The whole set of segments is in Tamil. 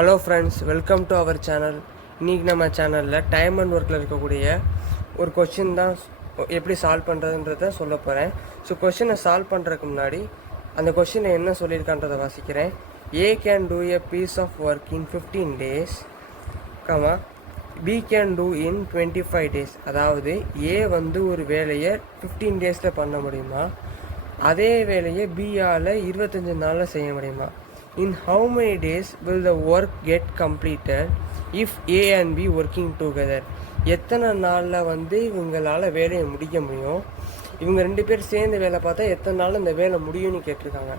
Hello friends, welcome to our channel. இன்றைக்கி நம்ம சேனலில் டைம் அண்ட் ஒர்க்கில் இருக்கக்கூடிய ஒரு கொஷின் தான் எப்படி சால்வ் பண்ணுறதுன்றத சொல்ல போகிறேன். ஸோ கொஷினை சால்வ் பண்ணுறதுக்கு முன்னாடி அந்த கொஷினை என்ன சொல்லியிருக்கான்றதை வாசிக்கிறேன். A can do a piece of work in 15 days, B can do in 25 days. அதாவது ஏ வந்து ஒரு வேலையை 15 days பண்ண முடியுமா, அதே வேலையை பியால் 25 நாளில் செய்ய முடியுமா? In how many days will the work get completed if A and B working together? எத்தனை நாளில் வந்து இவங்களால் வேலையை முடிக்க முடியும்? இவங்க ரெண்டு பேர் சேர்ந்து வேலை பார்த்தா எத்தனை நாள் இந்த வேலை முடியும்னு கேட்டிருக்காங்க.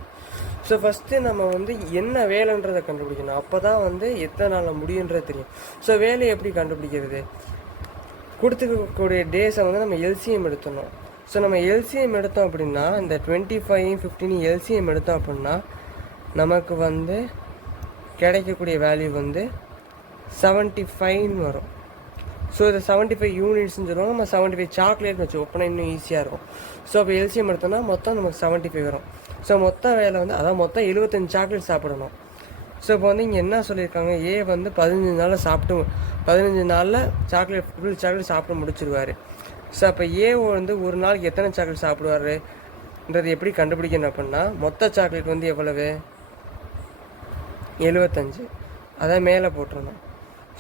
ஸோ ஃபஸ்ட்டு நம்ம வந்து என்ன வேலைன்றதை கண்டுபிடிக்கணும். அப்போ தான் வந்து எத்தனை நாளில் முடியுன்றது தெரியும். ஸோ வேலையை எப்படி கண்டுபிடிக்கிறது? கொடுத்துக்கக்கூடிய டேஸை வந்து நம்ம எல்சிஎம் எடுத்துடணும். ஸோ நம்ம எல்சிஎம் எடுத்தோம் அப்படின்னா, இந்த 25 15 எல்சிஎம் எடுத்தோம் அப்படின்னா நமக்கு வந்து கிடைக்கக்கூடிய வேல்யூ வந்து 75 வரும். ஸோ இது 75 யூனிட்ஸ்ன்னு சொல்லுவாங்க. நம்ம 75 சாக்லேட்னு வச்சு ஓப்பனாக இன்னும் ஈஸியாக இருக்கும். ஸோ அப்போ எல்சிஎம் எடுத்தோம்னா மொத்தம் நமக்கு 75 வரும். ஸோ மொத்த வேலை வந்து அதான் மொத்தம் 75 சாக்லேட் சாப்பிடணும். ஸோ இப்போ வந்து இங்கே என்ன சொல்லியிருக்காங்க, ஏ வந்து 15 நாளில் 15 நாளில் ஃபுல் சாக்லேட் சாப்பிட்டு முடிச்சிருவார். ஸோ அப்போ ஏ வந்து ஒரு நாளைக்கு எத்தனை சாக்லேட் சாப்பிடுவாருன்றது எப்படி கண்டுபிடிக்கணும் அப்படின்னா, மொத்த சாக்லேட் வந்து எவ்வளவு? 75. அதான் மேலே போட்டுருந்தோம்.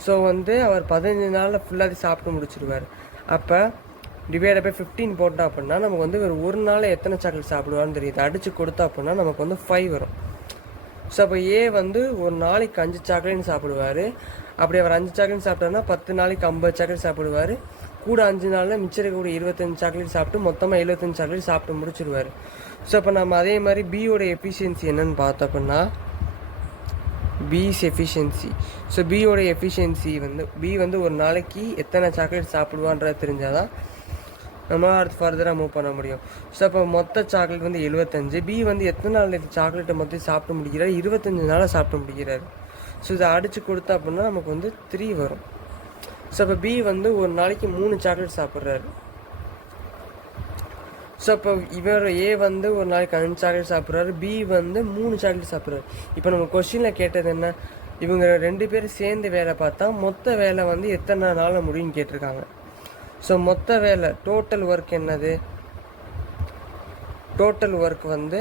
ஸோ வந்து அவர் 15 நாளில் ஃபுல்லாக சாப்பிட்டு முடிச்சிருவார். அப்போ டிவைட் பை 15 போட்டோம் அப்படின்னா நமக்கு வந்து ஒரு நாளில் எத்தனை சாக்லேட் சாப்பிடுவார்னு தெரியுது. அடித்து கொடுத்தோம் அப்படின்னா நமக்கு வந்து 5 வரும். ஸோ அப்போ ஏ வந்து ஒரு நாளைக்கு 5 சாக்லேட் சாப்பிடுவார். அப்படி அவர் 5 சாக்லேட் சாப்பிட்டாருன்னா 10 நாளைக்கு 50 சாக்லேட் சாப்பிடுவார். கூட 5 நாளில் மிச்சம் இருக்கக்கூடிய 25 சாக்லேட் சாப்பிட்டு மொத்தமாக 75 சாக்லேட் சாப்பிட்டு முடிச்சிருவார். ஸோ அப்போ நம்ம அதே மாதிரி பியோட எஃபிஷியன்சி என்னன்னு பார்த்தோம் அப்படின்னா, பிஸ் எஃபிஷியன்சி. ஸோ பியோட எஃபிஷியன்சி வந்து பி வந்து ஒரு நாளைக்கு எத்தனை சாக்லேட் சாப்பிடுவான்றது தெரிஞ்சால் தான் நம்மளால் அடுத்து ஃபர்தராக மூவ் பண்ண முடியும். ஸோ அப்போ மொத்த சாக்லேட் வந்து 75. பி வந்து எத்தனை நாள் சாக்லேட்டை மொத்தம் சாப்பிட்டு முடிக்கிறார்? 25 நாளாக சாப்பிட்டு முடிக்கிறார். ஸோ இதை அடித்து கொடுத்தா அப்படின்னா நமக்கு வந்து 3 வரும். ஸோ அப்போ பி வந்து ஒரு நாளைக்கு 3 சாக்லேட் சாப்பிட்றாரு. ஸோ இப்போ இவர் ஏ வந்து ஒரு நாளைக்கு 5 சாக்லேட் சாப்பிட்றாரு, பி வந்து 3 சாக்லேட் சாப்பிட்றாரு. இப்போ நம்ம கொஸ்டினில் கேட்டது என்ன, இவங்க 2 பேரும் சேர்ந்து வேலை பார்த்தா மொத்த வேலை வந்து எத்தனை நாளில் முடியும்னு கேட்டிருக்காங்க. ஸோ மொத்த வேலை டோட்டல் ஒர்க் என்னது? டோட்டல் ஒர்க் வந்து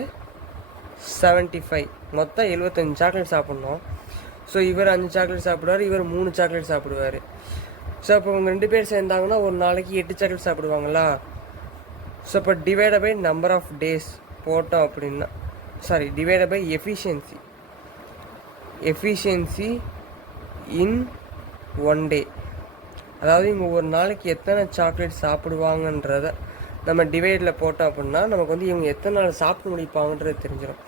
75. மொத்தம் 75 சாக்லேட் சாப்பிட்ணும். ஸோ இவர் 5 சாக்லேட் சாப்பிடுவார், இவர் 3 சாக்லேட் சாப்பிடுவார். ஸோ இப்போ இவங்க 2 பேர் சேர்ந்தாங்கன்னா ஒரு நாளைக்கு 8 சாக்லேட் சாப்பிடுவாங்களா? ஸோ இப்போ divide by number of days போட்டோம் அப்படின்னா, divide by efficiency in 1 day. அதாவது இவங்க ஒரு நாளைக்கு எத்தனை சாக்லேட் சாப்பிடுவாங்கன்றத நம்ம டிவைடில் போட்டோம் அப்படின்னா நமக்கு வந்து இவங்க எத்தனை நாள் சாப்பிட்டு முடிப்பாங்கன்றது தெரிஞ்சிடும்.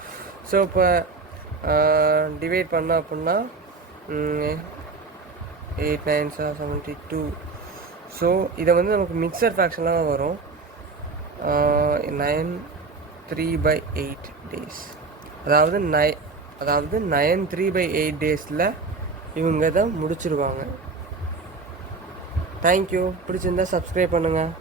ஸோ இப்போ டிவைட் பண்ணோம் அப்படின்னா 8 9 72. ஸோ இதை வந்து நமக்கு மிக்சர் ஃப்ராக்ஷன்லாம் தான் வரும். 9 3/8 days. அதாவது 9 3/8 டேஸில் இவங்க தான் முடிச்சிருவாங்க. தேங்க்யூ. பிடிச்சிருந்தா சப்ஸ்கிரைப் பண்ணுங்கள்.